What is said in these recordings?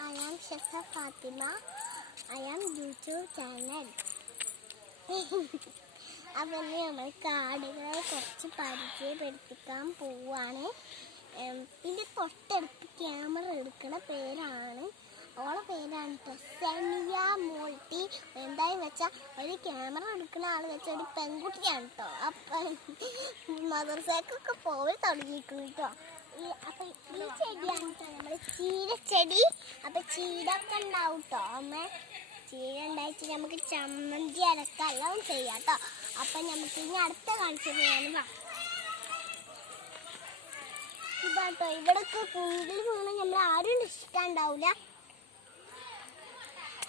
I am Shafa Fatima. I am YouTube channel. ഇന്ന് നമ്മൾ കാടുകളെ കുറച്ച് പരിചയപ്പെടുത്തിക്കാൻ പോവാണ്. പിന്നെ തൊട്ടടുത്ത് ക്യാമറ എടുക്കുന്ന പേരാണ്. ഓളെ പേരാണ് സെമിയ മോൾട്ടി എന്താന്ന് വെച്ചാൽ ഒരു ക്യാമറ എടുക്കുന്ന ആൾ വെച്ചാൽ ഒരു പെൺകുട്ടിയാണ് കേട്ടോ അപ്പം മദർസേക്കൊക്കെ പോയി തുടങ്ങിയിരിക്കുന്നു കേട്ടോ അപ്പൊ ഈ ചീരച്ചെടി അപ്പൊ ചീരൊക്കെ ഉണ്ടാവും കേട്ടോ അമ്മ ചീര ഉണ്ടായിട്ട് നമുക്ക് ചമ്മന്തി അടക്കം എല്ലാം ചെയ്യാം കേട്ടോ അപ്പൊ നമുക്ക് ഇനി അടുത്ത കാണിച്ചത് ഞാൻ ഇതാട്ടോ ഇവിടൊക്കെ കൂടുതൽ പോകണം നമ്മൾ ആരും ഇഷ്ടമുണ്ടാവില്ല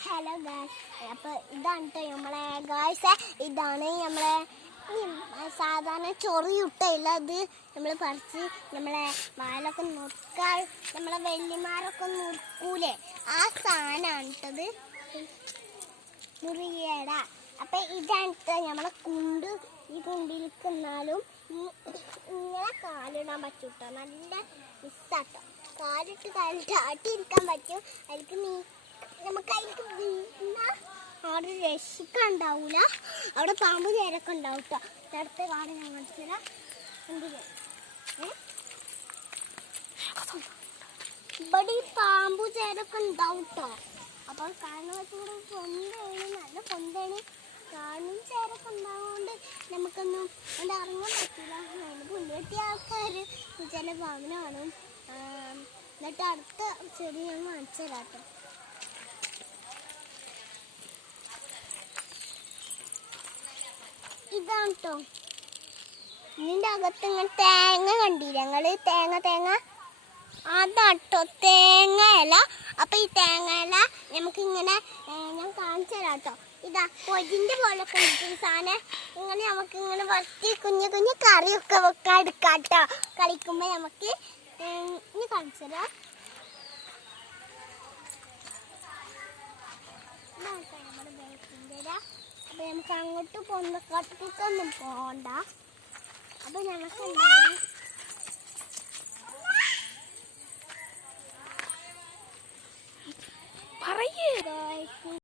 ഹലോ ഗായ്സ് അപ്പൊ ഇതാണ് കേട്ടോ നമ്മളെ ഗായ്സ് ഇതാണ് നമ്മളെ സാധാരണ ചൊറിയുട്ടയില്ല അത് നമ്മൾ പറിച്ച് നമ്മളെ വാലൊക്കെ നുറുക്കാൻ നമ്മളെ വെള്ളിമാരൊക്കെ നുറുക്കൂലേ? ആ സാധനമാണ് ഇട്ടത് മുറിയേട അപ്പൊ ഇതാണ് നമ്മളെ കുണ്ട്. ഈ ഈ- ഇങ്ങനെ കാലിടാൻ പറ്റും കേട്ടോ നല്ല മിസ്സാട്ടോ. കാലിട്ട് കാലിട്ട് ആട്ടിയിരിക്കാൻ പറ്റും. അതിലേക്ക് നീ നമുക്ക് അതിലേക്ക് വീണ അവിടെ രക്ഷിക്കാണ്ടാവൂല അവിടെ പാമ്പ് ചേരൊക്കെ ഉണ്ടാവും കേട്ടോ അടുത്ത കാട് ഞാൻ എന്തിനാ ഏ? ഇവിടെ ഈ പാമ്പു ചേരൊക്കെ ഉണ്ടാവും കേട്ടോ അപ്പോൾ കാണുന്നൂടെ പൊന്തേണ് നല്ല പൊന്തേണ് കാണും ചേരൊക്കെ ഉണ്ടാവുകൊണ്ട് നമുക്കൊന്നും അവിടെ ഇറങ്ങാൻ പറ്റില്ല അതിന് പുല്ലുകെട്ടിയ ആൾക്കാർ ചില പാമ്പിനെ കാണും. എന്നിട്ട് അടുത്ത ചെടി ഞാൻ കാണിച്ചു തരാം ഇതാണ് കേട്ടോ ഇതിന്റെ അകത്ത് ഇങ്ങനെ തേങ്ങ കണ്ടില്ല? ഞങ്ങൾ തേങ്ങ തേങ്ങ. അതാട്ടോ തേങ്ങ ഇല. അപ്പൊ ഈ തേങ്ങ നമുക്ക് ഇങ്ങനെ ഞാൻ കാണിച്ചു തരാം കേട്ടോ ഇതാ പൊതിന്റെ പോലെ സാധനം. ഇങ്ങനെ നമുക്ക് ഇങ്ങനെ വറുത്തി കുഞ്ഞു കുഞ്ഞു കറിയൊക്കെ വെക്കാൻ എടുക്കാം കേട്ടോ കളിക്കുമ്പോ നമുക്ക് ഇനി കാണിച്ചു തരാം. നമ്മുടെ ബേക്കിന്റെ അപ്പൊ നമുക്ക് അങ്ങോട്ട് പോകുന്ന കട്ടിക്കൊന്നും പോകണ്ട അപ്പൊ ഞങ്ങൾക്ക് എന്തായാലും